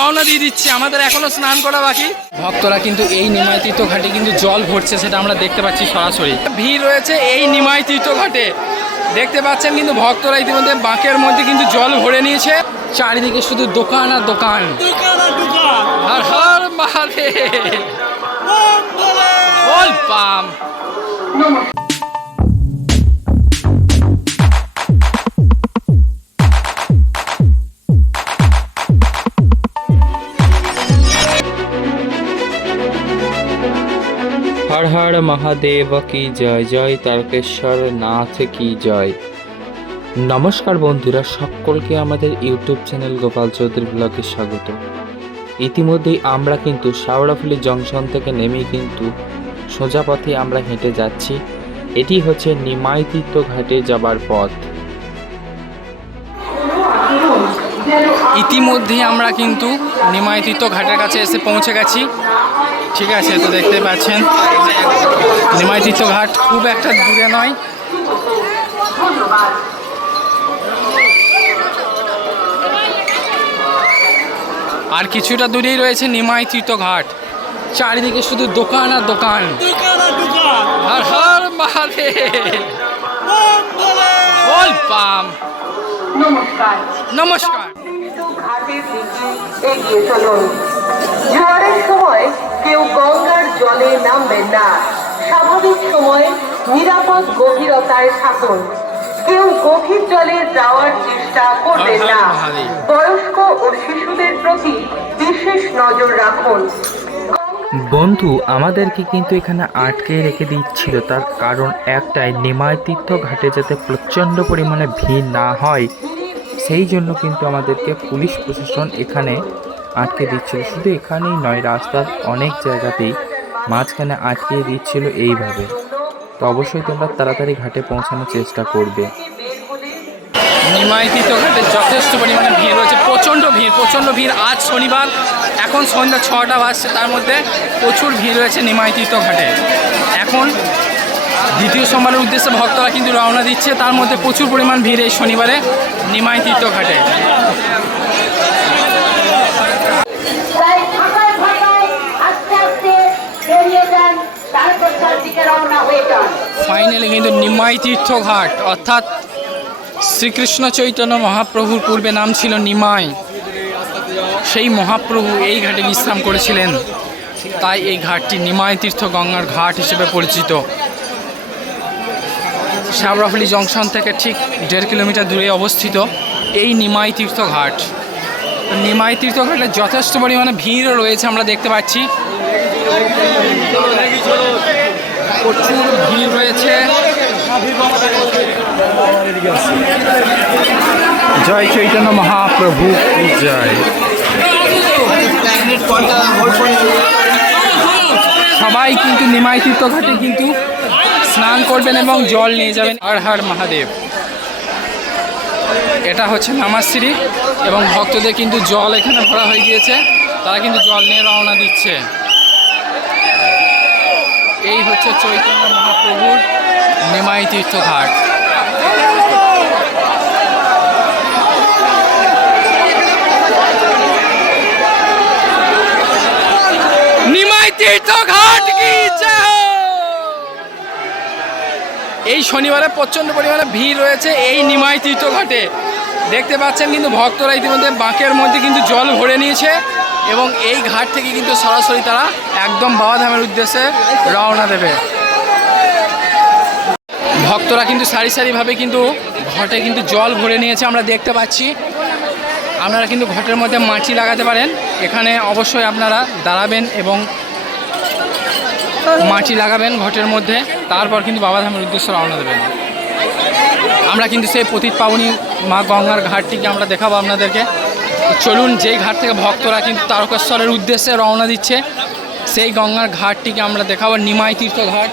রওনা দিয়ে দিচ্ছে আমাদের এখনও স্নান করা বাকি। ভক্তরা কিন্তু এই নিমাই তীর্থ ঘাটে কিন্তু জল ভরছে সেটা আমরা দেখতে পাচ্ছি সরাসরি। ভিড় রয়েছে এই নিমাই তীর্থ ঘাটে। দেখতে পাচ্ছেন কিন্তু ভক্তরা ইতিমধ্যে বাঁকের মধ্যে কিন্তু জল ভরে নিয়েছে। চারিদিকে শুধু দোকান আর দোকান। হর হর মহাদেব। বল পাম। হর মহাদেব কি জয় জয় তারকেশ্বর নাথ কি জয়। নমস্কার বন্ধুরা, সকলকে আমাদের ইউটিউব চ্যানেল গোপাল চৌধুরী ব্লগে স্বাগত। ইতিমধ্যেই আমরা কিন্তু শাওড়াফুলি জংশন থেকে নেমে কিন্তু সোজা পথে আমরা হেঁটে যাচ্ছি। এটি হচ্ছে নিমাই তীর্থ ঘাটে যাবার পথ। ইতিমধ্যে আমরা কিন্তু নিমাই তীর্থ ঘাটের কাছে এসে পৌঁছে গেছি। ঠিক আছে তো দেখতে পাচ্ছেন। নিমাই তীর্থ ঘাট খুব একটা দূরে নয়। আর কিছুটা দূরেই রয়েছে নিমাই তীর্থ ঘাট। চারিদিকে শুধু দোকান আর দোকান। হর হর মহাদেব। বল পাম। নমস্কার। নমস্কার। একটু ঘাটের দিকে এগিয়ে চলুন। জোয়ারের সময় কেউ গঙ্গার জলে নামবেন না। স্বাভাবিক সময়ে নিরাপদ গভীরতায় থাকুন। কেউ গভীর জলে যাওয়ার চেষ্টা করবেন না। বয়স্ক ও শিশুদের প্রতি বিশেষ নজর রাখুন। বন্ধু আমাদেরকে কিন্তু এখানে আটকে রেখে দিচ্ছিল। তার কারণ একটাই নিমাই তীর্থ ঘাটে যাতে প্রচণ্ড পরিমাণে ভিড় না হয়। সেই জন্য কিন্তু আমাদেরকে পুলিশ প্রশাসন এখানে আটকে দিচ্ছিল। শুধু এখানেই নয়, রাস্তার অনেক জায়গাতেই মাঝখানে আটকে দিচ্ছিল এইভাবে। তো অবশ্যই তোমরা তাড়াতাড়ি ঘাটে পৌঁছানোর চেষ্টা করবে। নিমাই তীর্থ ঘাটে যথেষ্ট পরিমাণে ভিড় রয়েছে, প্রচণ্ড ভিড় প্রচণ্ড ভিড় আজ শনিবার। এখন সন্ধ্যা ছটা বাজছে, তার মধ্যে প্রচুর ভিড় রয়েছে নিমাই তীর্থ ঘাটে। এখন দ্বিতীয় সোমবারের উদ্দেশ্যে ভক্তরা কিন্তু রওনা দিচ্ছে, তার মধ্যে প্রচুর পরিমাণ ভিড় এই শনিবারে নিমাই তীর্থ ঘাটে তাই ফাঁকায় ফাঁকায় আস্তে আস্তে বেরিয়ে যান তারপর তার দিকে রওনা হয়ে যান ফাইনালি কিন্তু নিমাই তীর্থ ঘাট অর্থাৎ শ্রীকৃষ্ণ চৈতন্য মহাপ্রভুর পূর্বে নাম ছিল নিমাই। সেই মহাপ্রভু এই ঘাটে বিশ্রাম করেছিলেন। তাই এই ঘাটটি নিমাই তীর্থ গঙ্গার ঘাট হিসেবে পরিচিত। শ্যাবরাফলি জংশন থেকে ঠিক দেড় কিলোমিটার দূরে অবস্থিত এই নিমাই তীর্থ ঘাট নিমাই তীর্থ ঘাটে যথেষ্ট পরিমাণে ভিড়ও রয়েছে, আমরা দেখতে পাচ্ছি। প্রচুর ভিড় রয়েছে। জয় চৈতন্য মহাপ্রভু জয়। সবাই কিন্তু নিমাই তীর্থ ঘাটে কিন্তু স্নান করবেন এবং জল নিয়ে যাবেন। হর হর মহাদেব। এটা হচ্ছে নামাশ্রী এবং ভক্তদের কিন্তু জল এখানে ভরা হয়ে গিয়েছে। তারা কিন্তু জল নিয়ে রওনা দিচ্ছে। এই হচ্ছে চৈতন্য মহাপ্রভুর নিমাই তীর্থ ঘাট নিমাই তীর্থ ঘাট কি এই শনিবারে প্রচণ্ড পরিমাণে ভিড় রয়েছে এই নিমাই তীর্থ ঘাটে দেখতে পাচ্ছেন কিন্তু ভক্তরা ইতিমধ্যে বাঁকের মধ্যে কিন্তু জল ভরে নিয়েছে। এবং এই ঘাট থেকে কিন্তু সরাসরি তারা একদম বাবাধামের উদ্দেশ্যে রওনা দেবে। ভক্তরা কিন্তু সারি সারিভাবে কিন্তু ঘটে কিন্তু জল ভরে নিয়েছে আমরা দেখতে পাচ্ছি। আপনারা কিন্তু ঘটের মধ্যে মাটি লাগাতে পারেন। এখানে অবশ্যই আপনারা দাঁড়াবেন এবং মাটি লাগাবেন ঘটের মধ্যে। তারপর কিন্তু বাবাধামের উদ্দেশ্যে রওনা দেবেন। আমরা কিন্তু সেই পতিত পাবনী মা গঙ্গার ঘাটটিকে আমরা দেখাবো আপনাদেরকে। চলুন, যেই ঘাট থেকে ভক্তরা কিন্তু তারকেশ্বরের উদ্দেশ্যে রওনা দিচ্ছে, সেই গঙ্গার ঘাটটিকে আমরা দেখাবো, নিমাই তীর্থ ঘাট।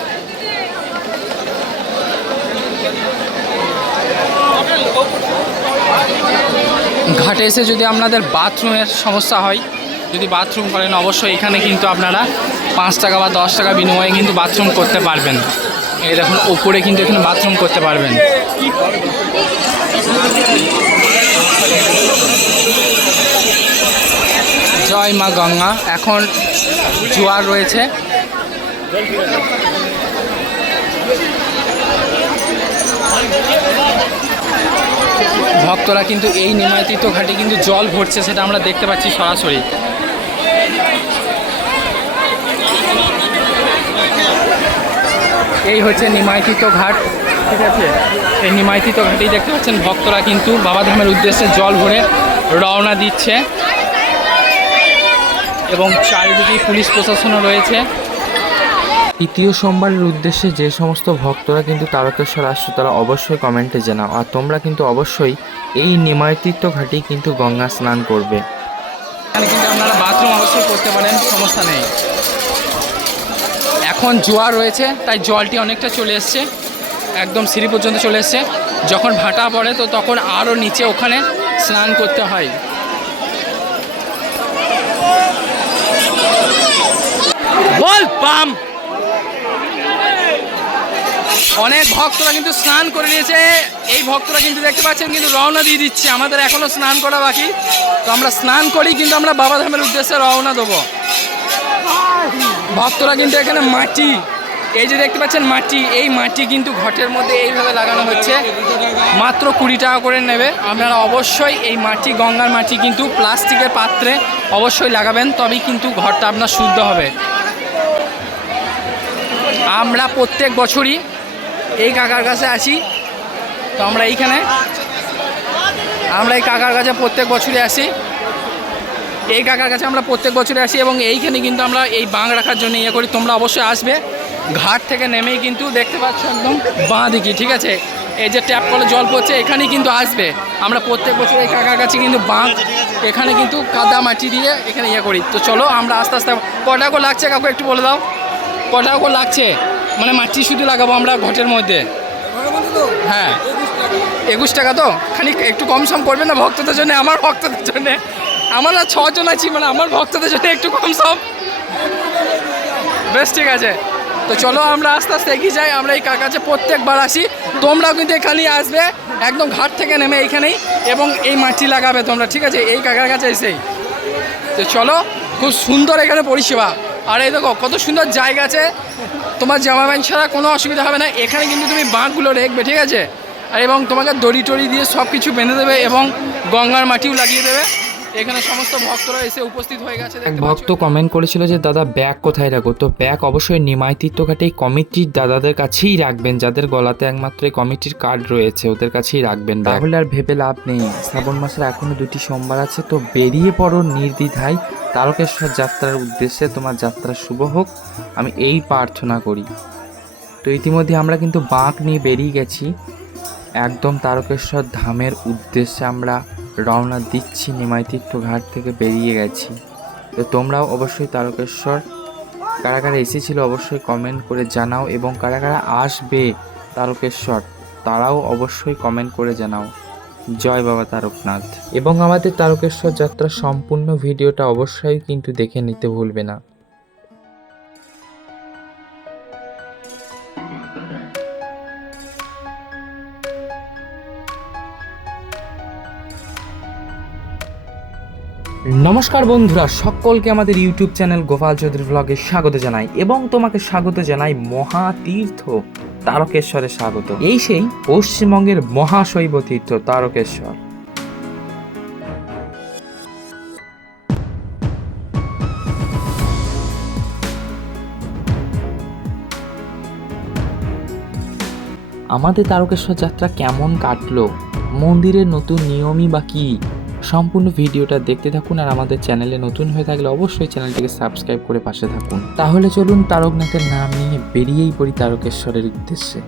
ঘাটে এসে যদি আপনাদের বাথরুমের সমস্যা হয়, যদি বাথরুম করেন, অবশ্যই এখানে কিন্তু আপনারা পাঁচ টাকা বা দশ টাকা বিনিময়ে কিন্তু বাথরুম করতে পারবেন। এই দেখুন, ওপরে কিন্তু এখানে বাথরুম করতে পারবেন। জয় মা গঙ্গা। এখন জোয়ার রয়েছে। ভক্তরা কিন্তু এই নিমাইতীর্থ ঘাটে কিন্তু জল ভরছে, সেটা আমরা দেখতে পাচ্ছি সরাসরি। এই হচ্ছে নিমাইতীর্থ ঘাট, ঠিক আছে? এই নিমাইতীর্থ ঘাটেই দেখতে পাচ্ছেন ভক্তরা কিন্তু বাবাধামের উদ্দেশ্যে জল ভরে রওনা দিচ্ছে। এবং চারিদিকে পুলিশ প্রশাসনও রয়েছে। তৃতীয় সোমবারের উদ্দেশ্যে যে সমস্ত ভক্তরা কিন্তু তারকেশ্বর আসছো তারা অবশ্যই কমেন্টে জানাও। আর তোমরা কিন্তু অবশ্যই এই নিমায়তীর্থ ঘাটেই কিন্তু গঙ্গা স্নান করবে। এখানে কিন্তু আপনারা বাথরুম অবশ্যই করতে পারেন সমস্যা নেই। এখন জোয়ার রয়েছে তাই জলটি অনেকটা চলে এসছে একদম সিঁড়ি পর্যন্ত চলে এসছে। যখন ভাটা পড়ে তো তখন আরও নিচে ওখানে স্নান করতে হয়। বল পাম অনেক ভক্তরা কিন্তু স্নান করে নিয়েছে। এই ভক্তরা কিন্তু দেখতে পাচ্ছেন কিন্তু রওনা দিয়ে দিচ্ছে। আমাদের এখনও স্নান করা বাকি। তো আমরা স্নান করি, কিন্তু আমরা বাবাধামের উদ্দেশ্যে রওনা দেবো। ভক্তরা কিন্তু এখানে মাটি, এই যে দেখতে পাচ্ছেন মাটি, এই মাটি কিন্তু ঘটের মধ্যে এইভাবে লাগানো হচ্ছে। মাত্র কুড়ি টাকা করে নেবে। আপনারা অবশ্যই এই মাটি, গঙ্গার মাটি কিন্তু প্লাস্টিকের পাত্রে অবশ্যই লাগাবেন, তবেই কিন্তু ঘরটা আপনার শুদ্ধ হবে। আমরা প্রত্যেক বছরই এই কাকার কাছে আসি। তো আমরা এইখানে। আমরা এই কাকার কাছে প্রত্যেক বছরই আসি। এই কাকার কাছে আমরা প্রত্যেক বছরে আসি এবং এইখানে কিন্তু আমরা এই বাঁক রাখার জন্য ইয়ে করি। তোমরা অবশ্যই আসবে। ঘাট থেকে নেমেই কিন্তু দেখতে পাচ্ছ একদম বাঁ দিকে, ঠিক আছে? এই যে ট্যাপ কলে জল পড়ছে, এখানেই কিন্তু আসবে। আমরা প্রত্যেক বছর এই কাকার কাছে কিন্তু বাঁক এখানে কিন্তু কাদা মাটি দিয়ে এখানে ইয়ে করি। তো চলো, আমরা আস্তে আস্তে, কটা করে লাগছে কাকু একটু বলে দাও। কটা করে লাগছে? মানে মাটি শুধু লাগাবো আমরা ঘটের মধ্যে। হ্যাঁ। একুশ টাকা। তো? খানিক একটু কম সম করবে না ভক্তদের জন্য? আমার ভক্তদের জন্য। আমার না ছজন আছি মানে আমার ভক্তদের জন্য একটু কম সম। বেশ ঠিক আছে। তো চলো আমরা আস্তে আস্তে এগিয়ে যাই। আমরা এই কাছে প্রত্যেকবার আসি। তোমরাও কিন্তু এখানেই আসবে। একদম ঘাট থেকে নেমে এইখানেই। এবং এই মাটি লাগাবে তোমরা ঠিক আছে? এই কাকার কাছে এসেই। তো চলো খুব সুন্দর এখানে পরিষেবা। আর এই দেখো, কত সুন্দর জায়গা আছে। তোমার জামা প্যান্ট ছাড়া কোনো অসুবিধা হবে না। এখানে কিন্তু তুমি বাঁকগুলো রেখবে, ঠিক আছে? আর এবং তোমাকে দড়ি টড়ি দিয়ে সব কিছু বেঁধে দেবে এবং গঙ্গার মাটিও লাগিয়ে দেবে। এখানে সমস্ত ভক্তরা এসে উপস্থিত হয়ে গেছে এক ভক্ত কমেন্ট করেছিল যে দাদা ব্যাগ কোথায় রাখো তো ব্যাগ অবশ্যই নিমাই তীর্থঘাটে এই কমিটির দাদাদের কাছেই রাখবেন যাদের গলাতে একমাত্র এই কমিটির কার্ড রয়েছে ওদের কাছেই রাখবেন। তাহলে আর ভেবে লাভ নেই। শ্রাবণ মাসের এখনও দুটি সোমবার আছে তো বেরিয়ে পড়ো নির্দ্বিধায়। তারকেশ্বর যাত্রার উদ্দেশ্যে তোমার যাত্রা শুভ হোক। আমি এই প্রার্থনা করি। তো ইতিমধ্যে আমরা কিন্তু বাঁক নিয়ে বেরিয়ে গেছি। একদম তারকেশ্বর ধামের উদ্দেশ্যে আমরা রওনা দিচ্ছি নিমাইতীর্থ ঘাট থেকে বেরিয়ে গেছি। তো তোমরাও অবশ্যই তারকেশ্বর কারা কারা এসেছিল অবশ্যই কমেন্ট করে জানাও এবং কারা কারা আসবে তারকেশ্বর, তারাও অবশ্যই কমেন্ট করে জানাও। জয় বাবা তারকনাথ। এবং আমাদের তারকেশ্বর যাত্রার সম্পূর্ণ ভিডিওটা অবশ্যই কিন্তু দেখে নিতে ভুলবে না। নমস্কার বন্ধুরা, সকলকে আমাদের ইউটিউব চ্যানেল গোপাল চৌধুরী ব্লগে স্বাগত জানাই এবং তোমাকে স্বাগত জানাই মহাতীর্থ তারকেশ্বরে স্বাগত। এই সেই পশ্চিমবঙ্গের মহাশৈব তীর্থ তারকেশ্বর। আমাদের তারকেশ্বর যাত্রা কেমন কাটলো? মন্দিরের নতুন নিয়মই বা কী? সম্পূর্ণ ভিডিওটা দেখতে থাকুন আর আমাদের চ্যানেলে নতুন হয়ে থাকলে অবশ্যই চ্যানেলটিকে সাবস্ক্রাইব করে পাশে থাকুন। তাহলে চলুন তারকনাথের নাম নিয়ে বেরিয়েই পড়ি তারকেশ্বরের উদ্দেশ্যে।